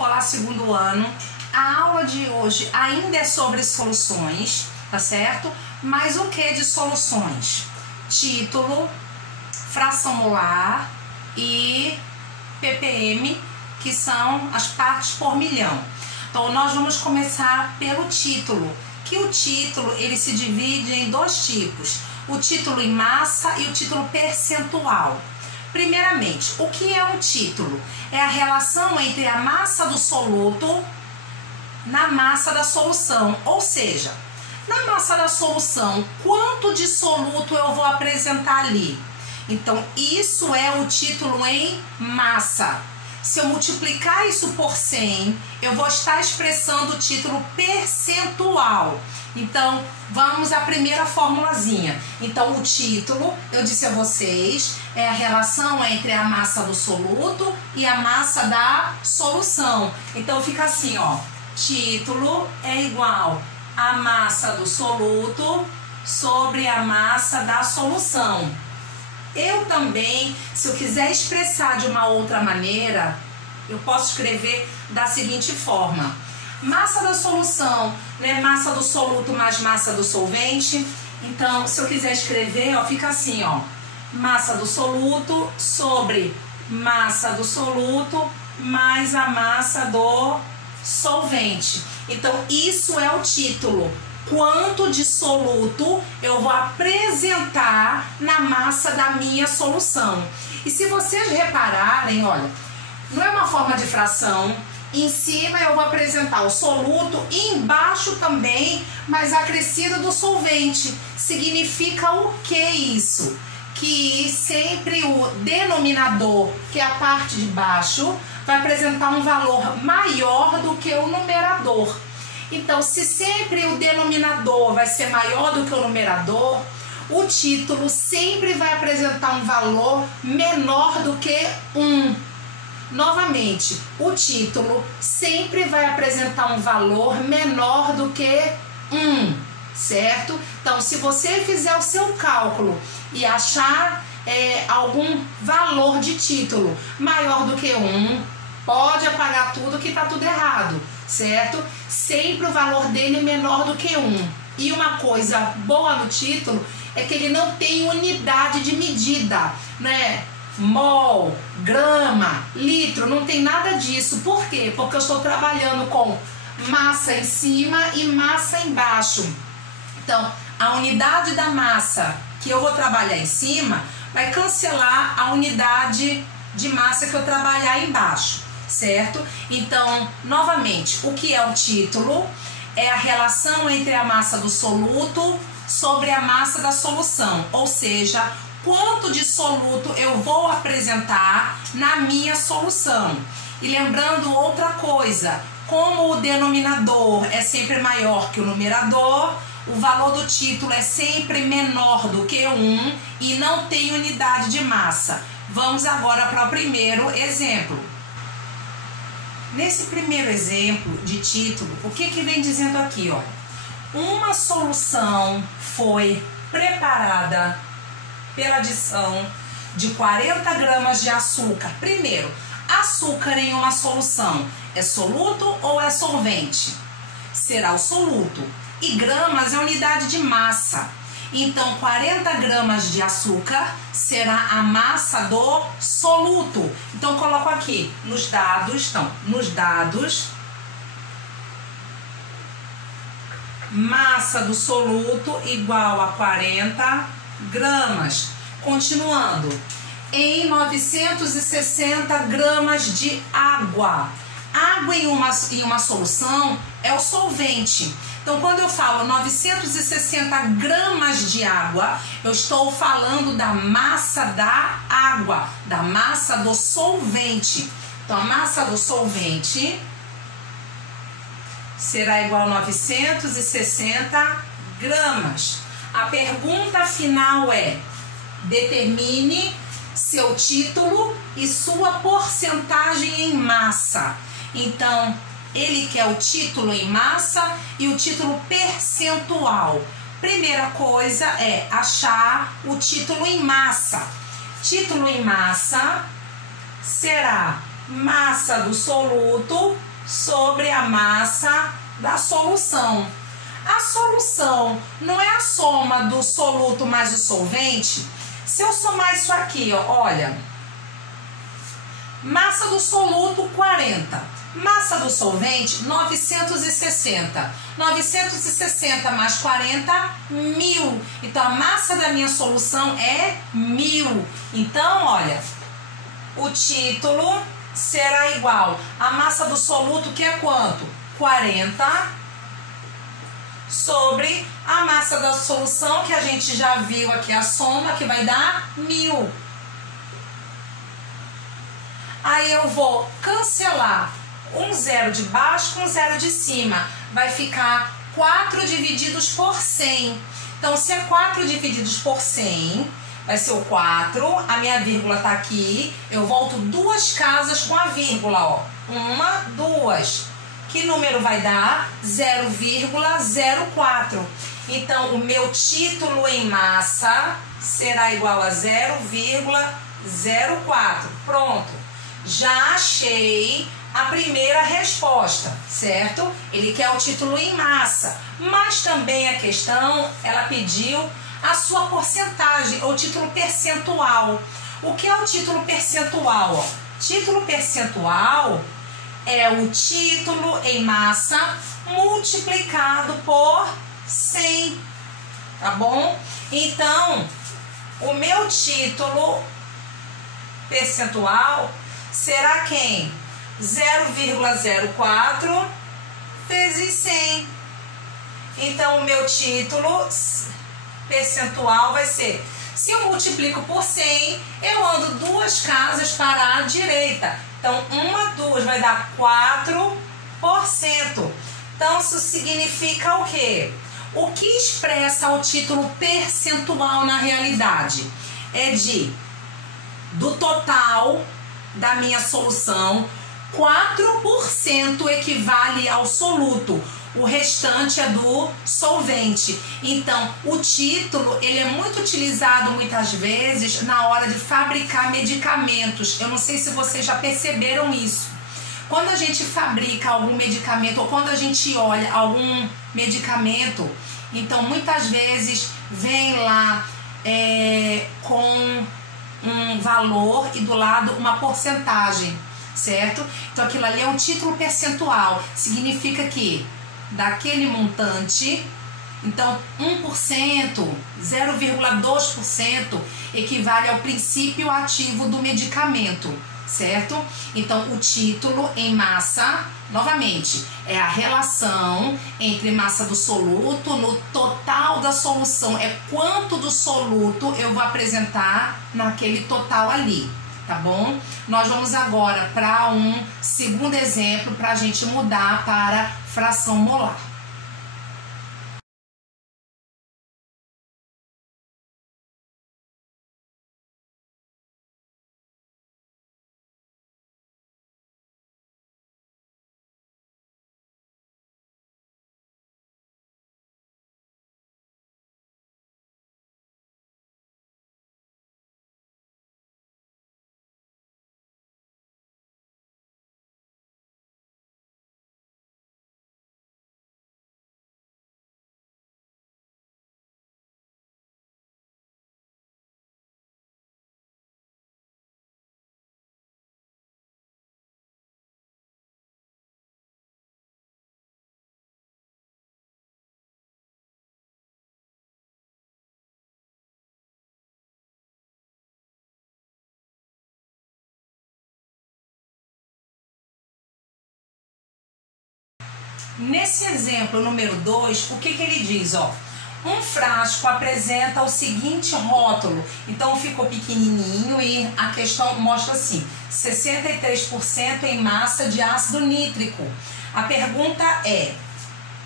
Olá, segundo ano. A aula de hoje ainda é sobre soluções, tá certo? Mas o que de soluções? Título, fração molar e ppm, que são as partes por milhão. Então nós vamos começar pelo título, que o título ele se divide em dois tipos: o título em massa e o título percentual. Primeiramente, o que é um título? É a relação entre a massa do soluto na massa da solução, ou seja, na massa da solução, quanto de soluto eu vou apresentar ali. Então, isso é o título em massa. Se eu multiplicar isso por 100, eu vou estar expressando o título percentual. Então, vamos à primeira formulazinha. Então, o título, eu disse a vocês, é a relação entre a massa do soluto e a massa da solução. Então, fica assim, ó. Título é igual a massa do soluto sobre a massa da solução. Eu também, se eu quiser expressar de uma outra maneira, eu posso escrever da seguinte forma: massa da solução, né? Massa do soluto mais massa do solvente. Então, se eu quiser escrever, ó, fica assim, ó: massa do soluto sobre massa do soluto mais a massa do solvente. Então, isso é o título. Quanto de soluto eu vou apresentar na massa da minha solução. E se vocês repararem, olha, não é uma forma de fração. Em cima eu vou apresentar o soluto e embaixo também, mas acrescido do solvente. Significa o que isso? Que sempre o denominador, que é a parte de baixo, vai apresentar um valor maior do que o numerador. Então, se sempre o denominador vai ser maior do que o numerador, o título sempre vai apresentar um valor menor do que 1. Novamente, o título sempre vai apresentar um valor menor do que 1, certo? Então, se você fizer o seu cálculo e achar algum valor de título maior do que 1, pode apagar tudo que tá tudo errado, certo? Sempre o valor dele é menor do que 1. E uma coisa boa no título é que ele não tem unidade de medida, né? Mol, grama, litro, não tem nada disso. Por quê? Porque eu estou trabalhando com massa em cima e massa embaixo. Então, a unidade da massa que eu vou trabalhar em cima vai cancelar a unidade de massa que eu trabalhar embaixo, certo? Então, novamente, o que é o título? É a relação entre a massa do soluto sobre a massa da solução, ou seja, quanto de soluto eu vou apresentar na minha solução. E lembrando outra coisa, como o denominador é sempre maior que o numerador, o valor do título é sempre menor do que 1 e não tem unidade de massa. Vamos agora para o primeiro exemplo. Nesse primeiro exemplo de título, o que vem dizendo aqui, ó? Uma solução foi preparada pela adição de 40 gramas de açúcar. Primeiro, açúcar em uma solução é soluto ou é solvente? Será o soluto. E gramas é unidade de massa. Então, 40 gramas de açúcar será a massa do soluto. Então, coloco aqui nos dados, massa do soluto igual a 40 gramas. Continuando, em 960 gramas de água. Água em uma solução é o solvente. Então, quando eu falo 960 gramas de água, eu estou falando da massa da água, da massa do solvente. Então, a massa do solvente será igual a 960 gramas. A pergunta final é: determine seu título e sua porcentagem em massa. Então, ele quer o título em massa e o título percentual. Primeira coisa é achar o título em massa. Título em massa será massa do soluto sobre a massa da solução. A solução não é a soma do soluto mais o solvente? Se eu somar isso aqui, ó, olha, massa do soluto 40, massa do solvente 960. 960 mais 40, 1000. Então a massa da minha solução é 1000. Então, olha, o título será igual a massa do soluto, que é quanto? 40 sobre a massa da solução, que a gente já viu aqui a soma, que vai dar 1000. Aí eu vou cancelar um zero de baixo com um zero de cima. Vai ficar 4 divididos por 100. Então, se é 4 divididos por 100, vai ser o 4. A minha vírgula tá aqui. Eu volto 2 casas com a vírgula, ó. 1, 2. Que número vai dar? 0,04. Então, o meu título em massa será igual a 0,04. Pronto. Já achei a primeira resposta, certo? Ele quer o título em massa, mas também a questão, ela pediu a sua porcentagem, ou título percentual. O que é o título percentual? Ó? Título percentual é o título em massa multiplicado por 100, tá bom? Então, o meu título percentual será quem? 0,04 vezes 100. Então, o meu título percentual vai ser, se eu multiplico por 100, eu ando 2 casas para a direita. Então, 2 vai dar 4%. Então, isso significa o quê? O que expressa o título percentual na realidade? É do total da minha solução, 4% equivale ao soluto, o restante é do solvente. Então, o título, ele é muito utilizado muitas vezes na hora de fabricar medicamentos. Eu não sei se vocês já perceberam isso. Quando a gente fabrica algum medicamento ou quando a gente olha algum medicamento, então muitas vezes vem lá com um valor e do lado uma porcentagem, certo? Então aquilo ali é um título percentual, significa que daquele montante, então 1%, 0,2% equivale ao princípio ativo do medicamento, certo? Então o título em massa, novamente, é a relação entre massa do soluto no total da solução, é quanto do soluto eu vou apresentar naquele total ali, tá bom? Nós vamos agora para um segundo exemplo para a gente mudar para fração molar. Nesse exemplo número 2, o que ele diz? Ó, um frasco apresenta o seguinte rótulo. Então ficou pequenininho e a questão mostra assim: 63% em massa de ácido nítrico. A pergunta é: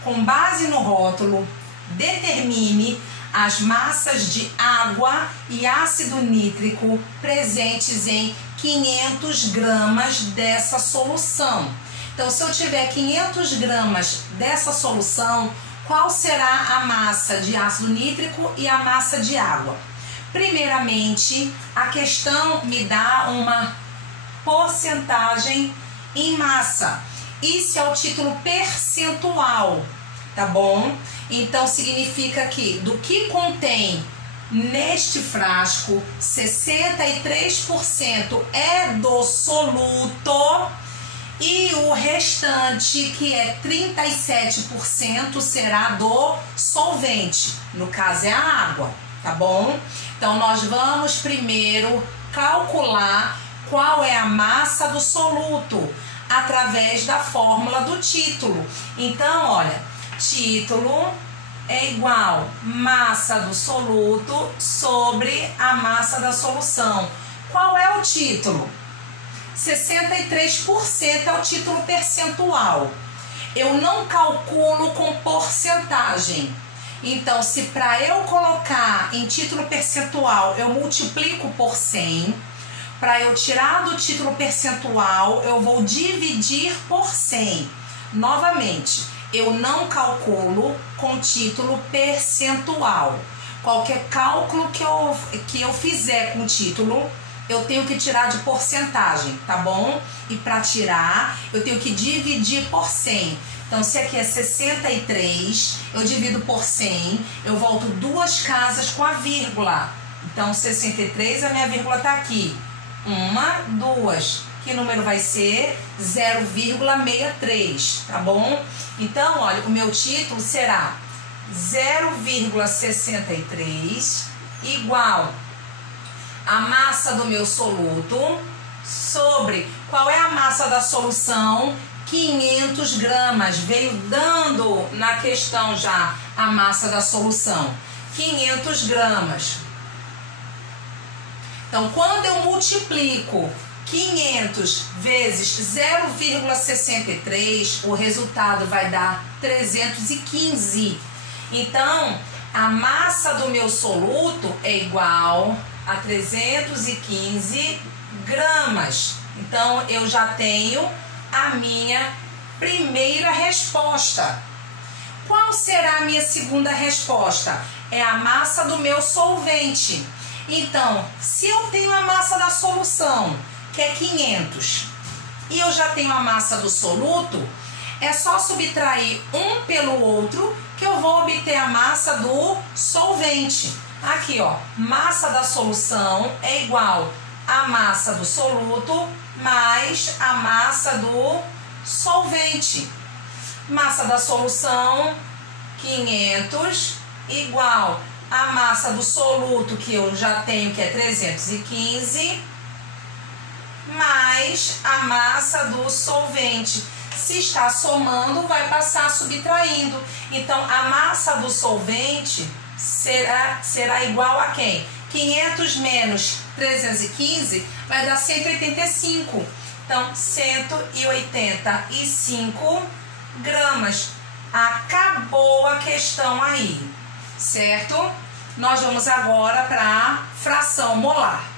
com base no rótulo, determine as massas de água e ácido nítrico presentes em 500 gramas dessa solução. Então, se eu tiver 500 gramas dessa solução, qual será a massa de ácido nítrico e a massa de água? Primeiramente, a questão me dá uma porcentagem em massa. Isso é o título percentual, tá bom? Então significa que do que contém neste frasco, 63% é do soluto e o restante, que é 37%, será do solvente. No caso é a água, tá bom? Então nós vamos primeiro calcular qual é a massa do soluto através da fórmula do título. Então, olha, título é igual massa do soluto sobre a massa da solução. Qual é o título? 63% é o título percentual. Eu não calculo com porcentagem. Então, se para eu colocar em título percentual, eu multiplico por 100, para eu tirar do título percentual, eu vou dividir por 100. Novamente, eu não calculo com título percentual. Qualquer cálculo que eu fizer com título, eu tenho que tirar de porcentagem, tá bom? E para tirar, eu tenho que dividir por 100. Então, se aqui é 63, eu divido por 100, eu volto 2 casas com a vírgula. Então, 63, a minha vírgula tá aqui. 1, 2. Que número vai ser? 0,63, tá bom? Então, olha, o meu título será 0,63 igual a massa do meu soluto sobre qual é a massa da solução? 500 gramas. Veio dando na questão já a massa da solução. 500 gramas. Então, quando eu multiplico 500 vezes 0,63, o resultado vai dar 315. Então, a massa do meu soluto é igual a 315 gramas. Então, eu já tenho a minha primeira resposta. Qual será a minha segunda resposta? É a massa do meu solvente. Então, se eu tenho a massa da solução, que é 500, e eu já tenho a massa do soluto, é só subtrair um pelo outro que eu vou obter a massa do solvente. Aqui, ó, massa da solução é igual a massa do soluto mais a massa do solvente. Massa da solução, 500, igual a massa do soluto, que eu já tenho, que é 315, mais a massa do solvente. Se está somando, vai passar subtraindo. Então, a massa do solvente será igual a quem? 500 menos 315 vai dar 185. Então, 185 gramas. Acabou a questão aí, certo? Nós vamos agora para a fração molar.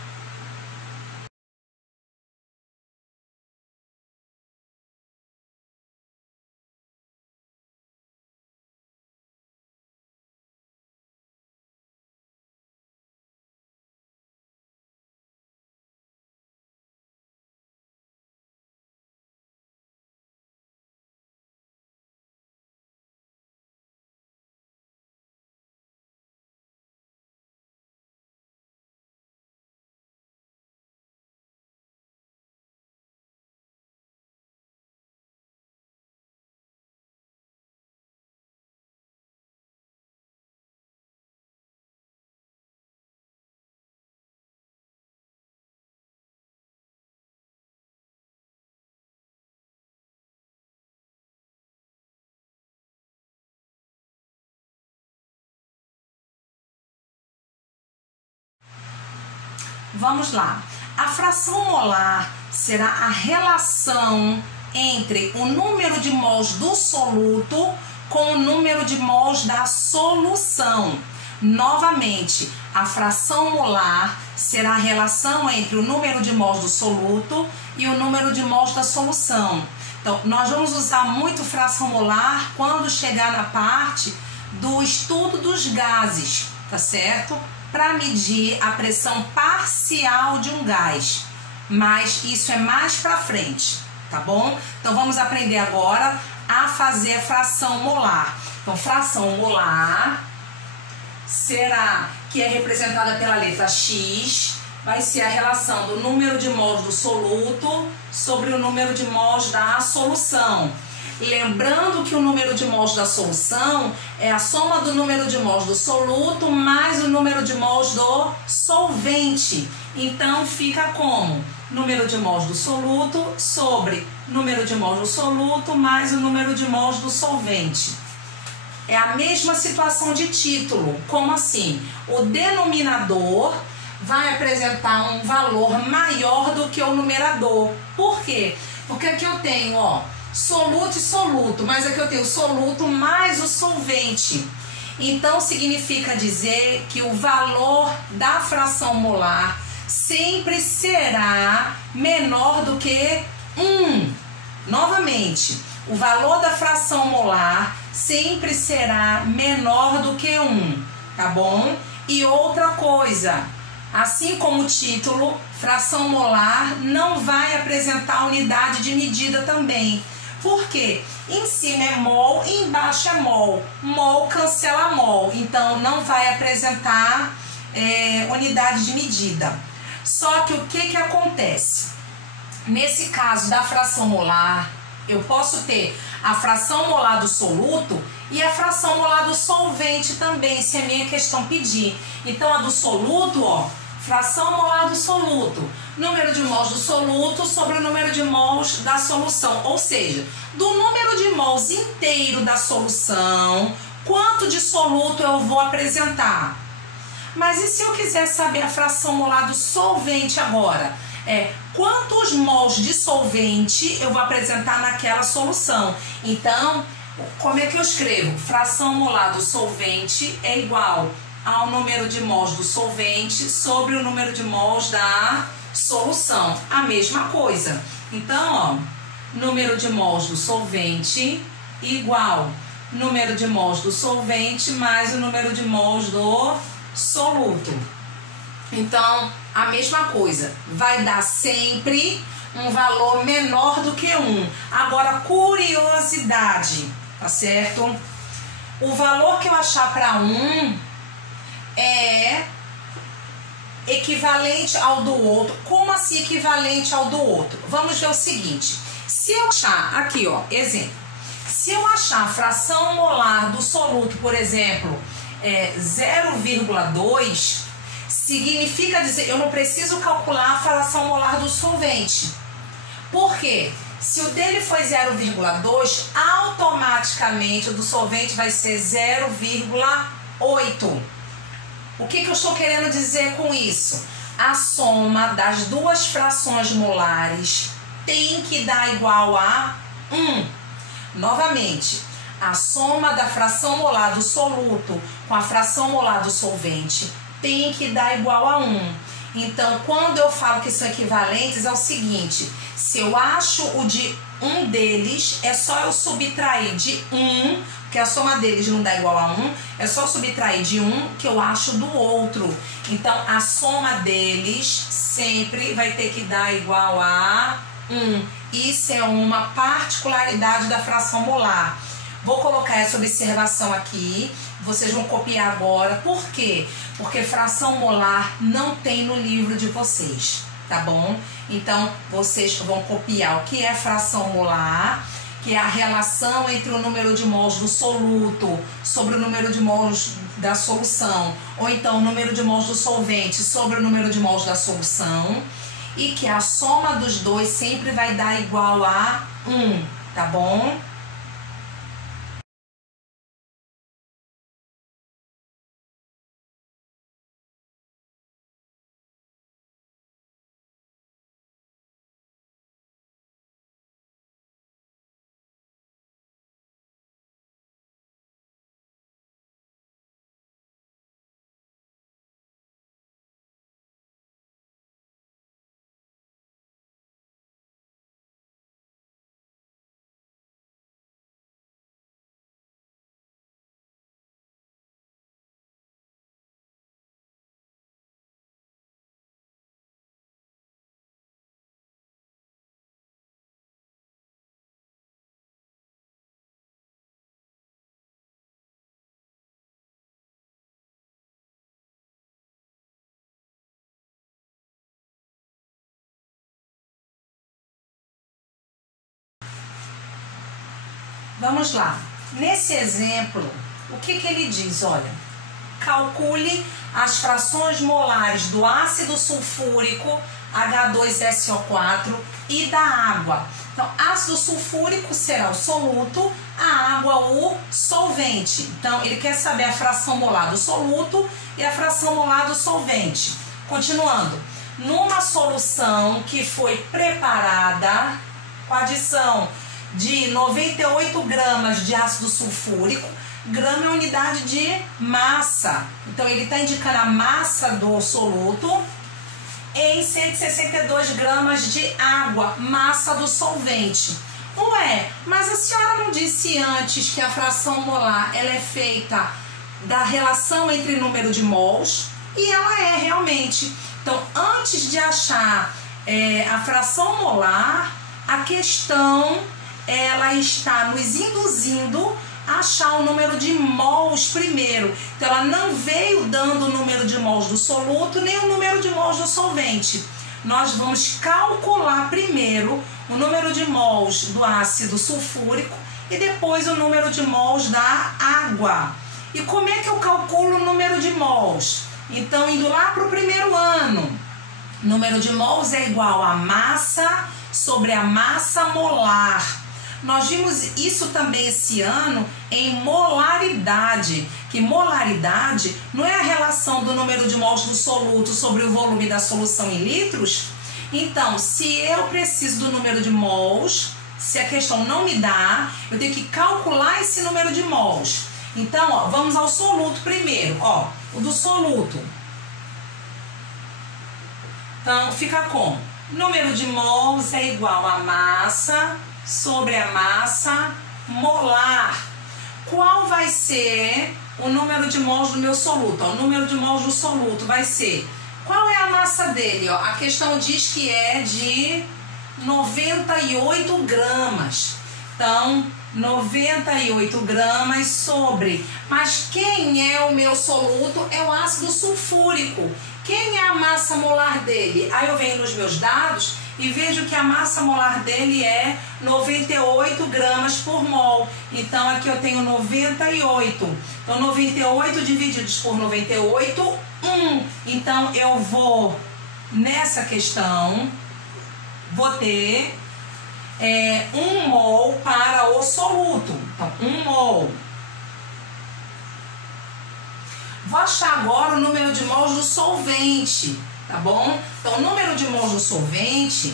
Vamos lá. A fração molar será a relação entre o número de mols do soluto com o número de mols da solução. Novamente, a fração molar será a relação entre o número de mols do soluto e o número de mols da solução. Então, nós vamos usar muito fração molar quando chegar na parte do estudo dos gases, tá certo? Para medir a pressão parcial de um gás, mas isso é mais para frente, tá bom? Então vamos aprender agora a fazer fração molar. Então fração molar será que é representada pela letra X, vai ser a relação do número de mols do soluto sobre o número de mols da solução. Lembrando que o número de mols da solução é a soma do número de mols do soluto mais o número de mols do solvente. Então fica como número de mols do soluto sobre número de mols do soluto mais o número de mols do solvente. É a mesma situação de título. Como assim? O denominador vai apresentar um valor maior do que o numerador. Por quê? Porque aqui eu tenho, ó, soluto e soluto, mas aqui eu tenho soluto mais o solvente. Então significa dizer que o valor da fração molar sempre será menor do que 1. Novamente, o valor da fração molar sempre será menor do que 1, tá bom? E outra coisa, assim como o título, fração molar não vai apresentar unidade de medida também. Por quê? Em cima é mol e embaixo é mol. Mol cancela mol, então não vai apresentar unidade de medida. Só que o que acontece? Nesse caso da fração molar, eu posso ter a fração molar do soluto e a fração molar do solvente também, se a minha questão pedir. Então a do soluto, ó, fração molar do soluto, número de mols do soluto sobre o número de mols da solução. Ou seja, do número de mols inteiro da solução, quanto de soluto eu vou apresentar? Mas e se eu quiser saber a fração molar do solvente agora? Quantos mols de solvente eu vou apresentar naquela solução? Então, como é que eu escrevo? Fração molar do solvente é igual ao número de mols do solvente sobre o número de mols da solução. A mesma coisa. Então, ó, número de mols do solvente igual número de mols do solvente mais o número de mols do soluto. Então, a mesma coisa. Vai dar sempre um valor menor do que 1. Agora, curiosidade, tá certo? O valor que eu achar para 1 é equivalente ao do outro. Como assim equivalente ao do outro? Vamos ver o seguinte. Se eu achar, aqui ó, exemplo. Se eu achar a fração molar do soluto, por exemplo, 0,2, significa dizer, eu não preciso calcular a fração molar do solvente. Por quê? Se o dele foi 0,2, automaticamente o do solvente vai ser 0,8. O que eu estou querendo dizer com isso? A soma das duas frações molares tem que dar igual a 1. Novamente, a soma da fração molar do soluto com a fração molar do solvente tem que dar igual a 1. Então, quando eu falo que são equivalentes, é o seguinte: se eu acho o de um deles, é só eu subtrair de 1, porque a soma deles não dá igual a 1, é só subtrair de 1 que eu acho do outro. Então, a soma deles sempre vai ter que dar igual a 1. Isso é uma particularidade da fração molar. Vou colocar essa observação aqui, vocês vão copiar agora. Por quê? Porque fração molar não tem no livro de vocês, tá bom? Então, vocês vão copiar o que é fração molar, que é a relação entre o número de mols do soluto sobre o número de mols da solução, ou então o número de mols do solvente sobre o número de mols da solução, e que a soma dos dois sempre vai dar igual a 1, tá bom? Vamos lá. Nesse exemplo, o que ele diz? Olha, calcule as frações molares do ácido sulfúrico H2SO4 e da água. Então, ácido sulfúrico será o soluto, a água o solvente. Então, ele quer saber a fração molar do soluto e a fração molar do solvente. Continuando, numa solução que foi preparada com a adição de 98 gramas de ácido sulfúrico, grama é unidade de massa. Então, ele está indicando a massa do soluto em 162 gramas de água, massa do solvente. Ué, mas a senhora não disse antes que a fração molar ela é feita da relação entre número de mols? E ela é realmente. Então, antes de achar a fração molar, a questão ela está nos induzindo a achar o número de mols primeiro. Então, ela não veio dando o número de mols do soluto, nem o número de mols do solvente. Nós vamos calcular primeiro o número de mols do ácido sulfúrico e depois o número de mols da água. E como é que eu calculo o número de mols? Então, indo lá para o primeiro ano, número de mols é igual a massa sobre a massa molar. Nós vimos isso também esse ano em molaridade, que molaridade não é a relação do número de mols do soluto sobre o volume da solução em litros? Então, se eu preciso do número de mols, se a questão não me dá, eu tenho que calcular esse número de mols. Então, ó, vamos ao soluto primeiro, ó, o do soluto. Então, fica como? Número de mols é igual a massa sobre a massa molar. Qual vai ser o número de mols do meu soluto? Ó, o número de mols do soluto vai ser... Qual é a massa dele? Ó, a questão diz que é de 98 gramas. Então, 98 gramas sobre... Mas quem é o meu soluto? É o ácido sulfúrico. Quem é a massa molar dele? Aí eu venho nos meus dados e vejo que a massa molar dele é 98 gramas por mol. Então, aqui eu tenho 98. Então, 98 divididos por 98, 1. Então, eu vou, nessa questão, vou ter 1 mol para o soluto. Então, 1 mol. Vou achar agora o número de mols do solvente, tá bom? Então, o número de mols do solvente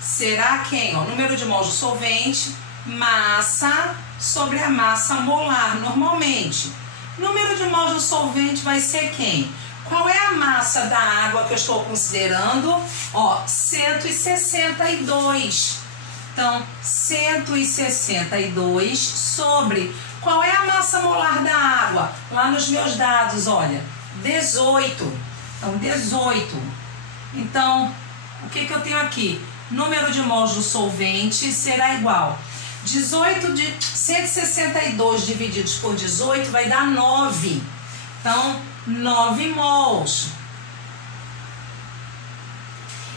será quem? O número de mols do solvente, massa sobre a massa molar, normalmente. Número de mols do solvente vai ser quem? Qual é a massa da água que eu estou considerando? Ó, 162. Então, 162 sobre... Qual é a massa molar da água? Lá nos meus dados, olha, 18. Então, 18. Então, o que eu tenho aqui? Número de mols do solvente será igual. 162 divididos por 18 vai dar 9. Então, 9 mols.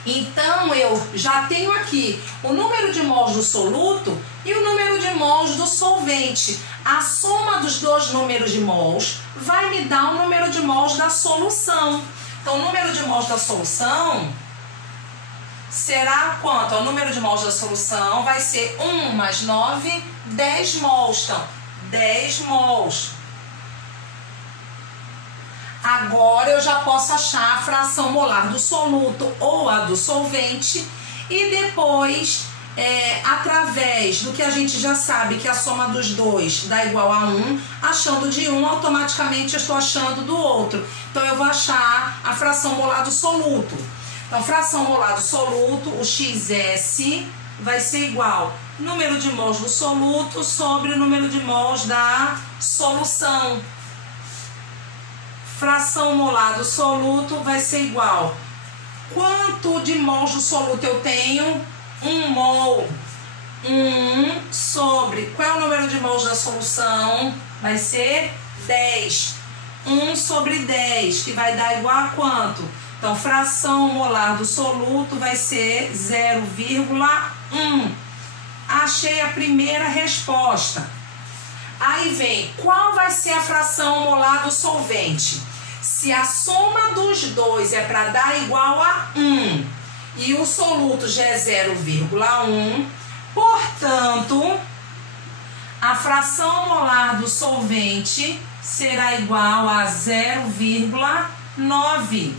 Então, eu já tenho aqui o número de mols do soluto e o número de mols do solvente. A soma dos dois números de mols vai me dar o número de mols da solução. Então, o número de mols da solução será quanto? O número de mols da solução vai ser 1 mais 9, 10 mols. Então, 10 mols. Agora eu já posso achar a fração molar do soluto ou a do solvente e depois, através do que a gente já sabe que a soma dos dois dá igual a 1, achando de um, automaticamente eu estou achando do outro. Então eu vou achar a fração molar do soluto. Então, fração molar do soluto, o XS, vai ser igual número de mols do soluto sobre o número de mols da solução. Fração molar do soluto vai ser igual. Quanto de mols do soluto eu tenho? 1 mol. 1 sobre... Qual é o número de mols da solução? Vai ser 10. 1 sobre 10, que vai dar igual a quanto? Então, fração molar do soluto vai ser 0,1. Achei a primeira resposta. Aí vem, qual vai ser a fração molar do solvente? Se a soma dos dois é para dar igual a 1 e o soluto já é 0,1, portanto, a fração molar do solvente será igual a 0,9.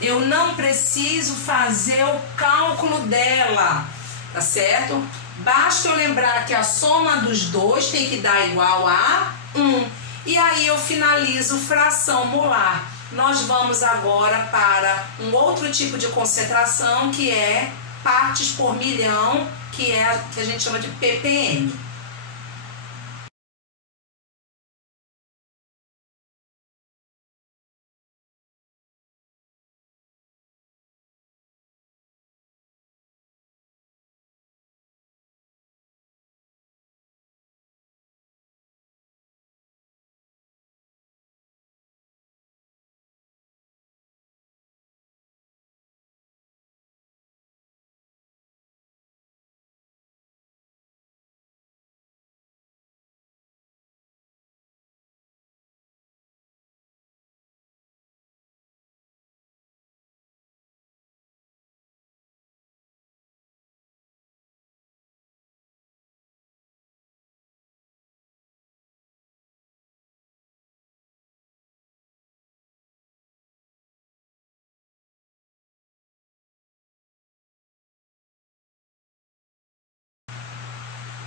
Eu não preciso fazer o cálculo dela, tá certo? Basta eu lembrar que a soma dos dois tem que dar igual a 1. E aí eu finalizo fração molar. Nós vamos agora para um outro tipo de concentração, que é partes por milhão, que é a que a gente chama de ppm.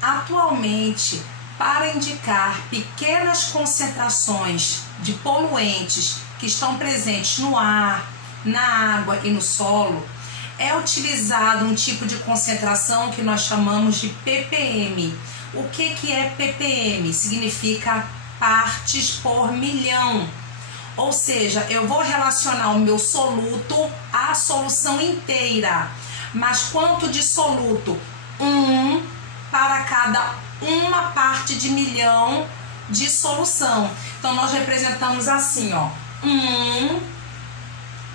Atualmente, para indicar pequenas concentrações de poluentes que estão presentes no ar, na água e no solo, é utilizado um tipo de concentração que nós chamamos de ppm. O que é ppm? Significa partes por milhão. Ou seja, eu vou relacionar o meu soluto à solução inteira. Mas quanto de soluto? 1 para cada uma parte de milhão de solução. Então, nós representamos assim, ó, 1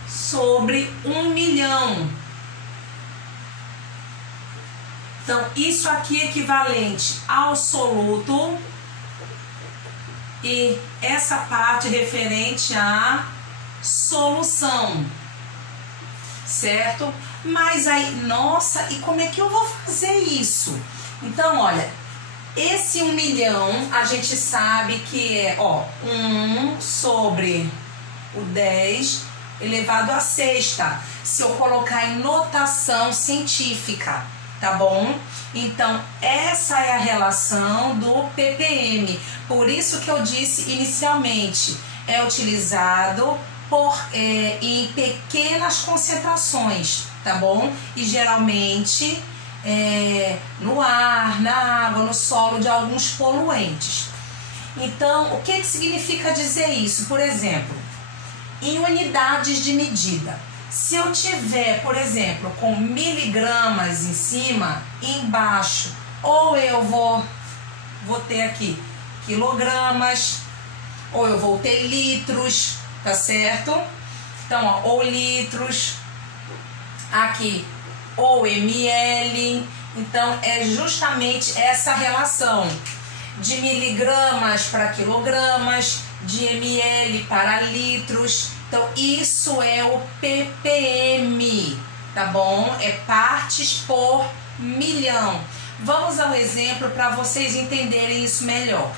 sobre 1 milhão. Então, isso aqui é equivalente ao soluto e essa parte referente à solução, certo? Mas aí, nossa, e como é que eu vou fazer isso? Então, olha, esse 1 milhão a gente sabe que é, ó, 1 sobre o 10 elevado à sexta, se eu colocar em notação científica, tá bom? Então, essa é a relação do ppm. Por isso que eu disse inicialmente, é utilizado em pequenas concentrações, tá bom? E geralmente no ar, na água, no solo de alguns poluentes. Então, o que significa dizer isso? Por exemplo, em unidades de medida. Se eu tiver, por exemplo, com miligramas em cima e embaixo, ou eu vou ter aqui quilogramas, ou eu vou ter litros, tá certo? Então, ó, ou litros, aqui, ou ml. Então, é justamente essa relação de miligramas para quilogramas, de ml para litros. Então, isso é o ppm, tá bom? É partes por milhão. Vamos ao exemplo para vocês entenderem isso melhor.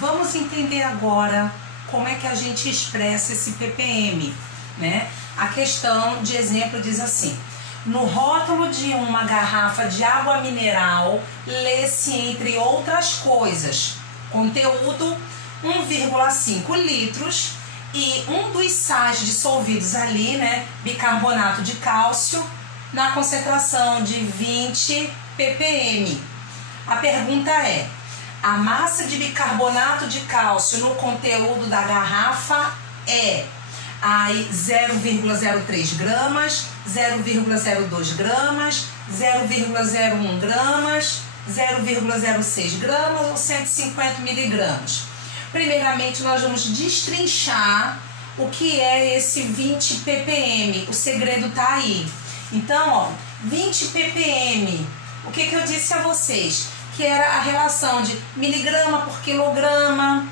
Vamos entender agora como é que a gente expressa esse ppm, né? A questão de exemplo diz assim: no rótulo de uma garrafa de água mineral, lê-se, entre outras coisas, conteúdo 1,5 litros e um dos sais dissolvidos ali, né, bicarbonato de cálcio, na concentração de 20 ppm. A pergunta é: a massa de bicarbonato de cálcio no conteúdo da garrafa é aí 0,03 gramas, 0,02 gramas, 0,01 gramas, 0,06 gramas ou 150 miligramas. Primeiramente, nós vamos destrinchar o que é esse 20 ppm. O segredo tá aí. Então, ó, 20 ppm. O que eu disse a vocês? Que era a relação de miligrama por quilograma,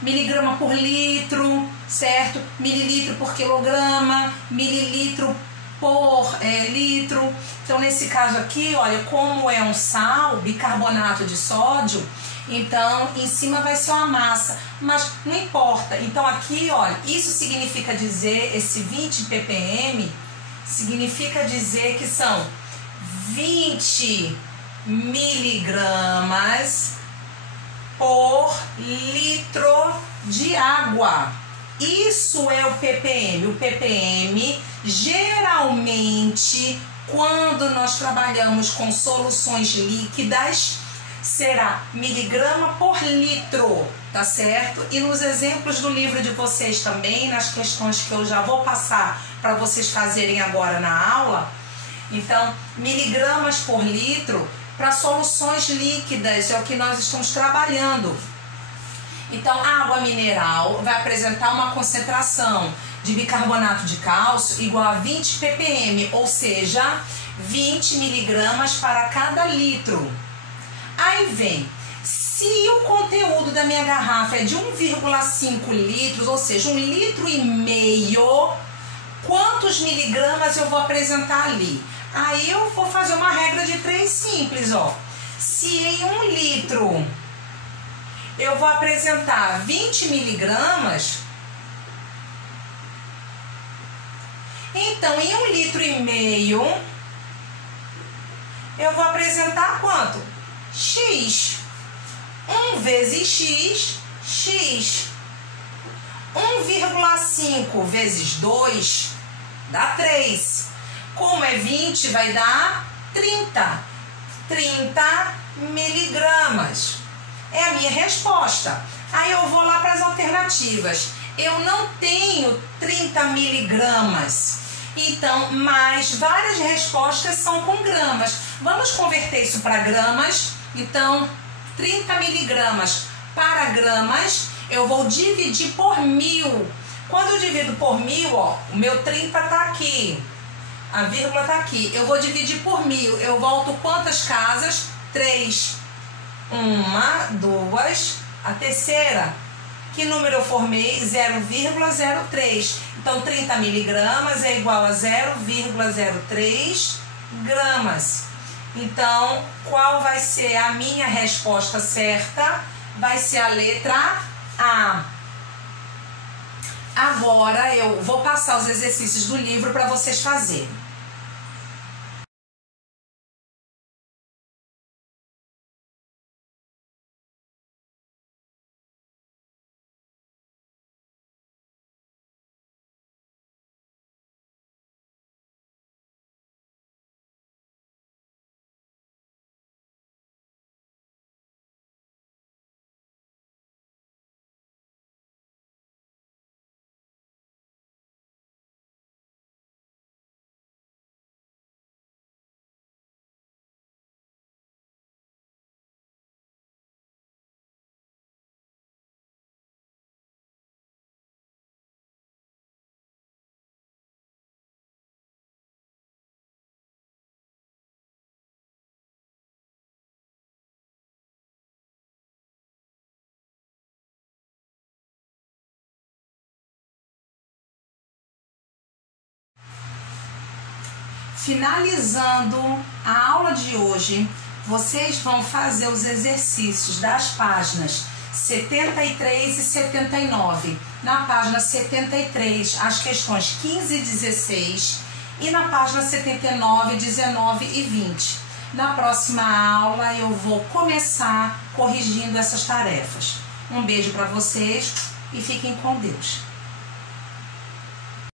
miligrama por litro, certo? Mililitro por quilograma, mililitro por litro. Então, nesse caso aqui, olha, como é um sal, bicarbonato de sódio, então em cima vai ser uma massa, mas não importa. Então aqui, olha, isso significa dizer, esse 20 ppm significa dizer que são 20 miligramas por litro de água. Isso é o ppm. O ppm, geralmente, quando nós trabalhamos com soluções líquidas, será miligrama por litro, tá certo? E nos exemplos do livro de vocês também, nas questões que eu já vou passar para vocês fazerem agora na aula, então, miligramas por litro para soluções líquidas é o que nós estamos trabalhando. Então, a água mineral vai apresentar uma concentração de bicarbonato de cálcio igual a 20 ppm, ou seja, 20 miligramas para cada litro. Aí vem, se o conteúdo da minha garrafa é de 1,5 litros, ou seja, 1,5 litros, quantos miligramas eu vou apresentar ali? Aí eu vou fazer uma regra de 3 simples, ó. Se em 1 litro eu vou apresentar 20 miligramas, então em 1,5 litros eu vou apresentar quanto? X. 1 vezes X, X. 1,5 vezes 2 dá 3. Como é 20, vai dar 30. 30 miligramas. É a minha resposta. Aí eu vou lá para as alternativas. Eu não tenho 30 miligramas. Então, mas várias respostas são com gramas. Vamos converter isso para gramas. Então, 30 miligramas para gramas, eu vou dividir por 1000. Quando eu divido por 1000, ó, o meu 30 tá aqui. A vírgula tá aqui. Eu vou dividir por 1000. Eu volto quantas casas? 3. 1, 2. A terceira, que número eu formei? 0,03. Então, 30 miligramas é igual a 0,03 gramas. Então, qual vai ser a minha resposta certa? Vai ser a letra A. Agora eu vou passar os exercícios do livro para vocês fazerem. Finalizando a aula de hoje, vocês vão fazer os exercícios das páginas 73 e 79. Na página 73, as questões 15 e 16. E na página 79, 19 e 20. Na próxima aula, eu vou começar corrigindo essas tarefas. Um beijo para vocês e fiquem com Deus.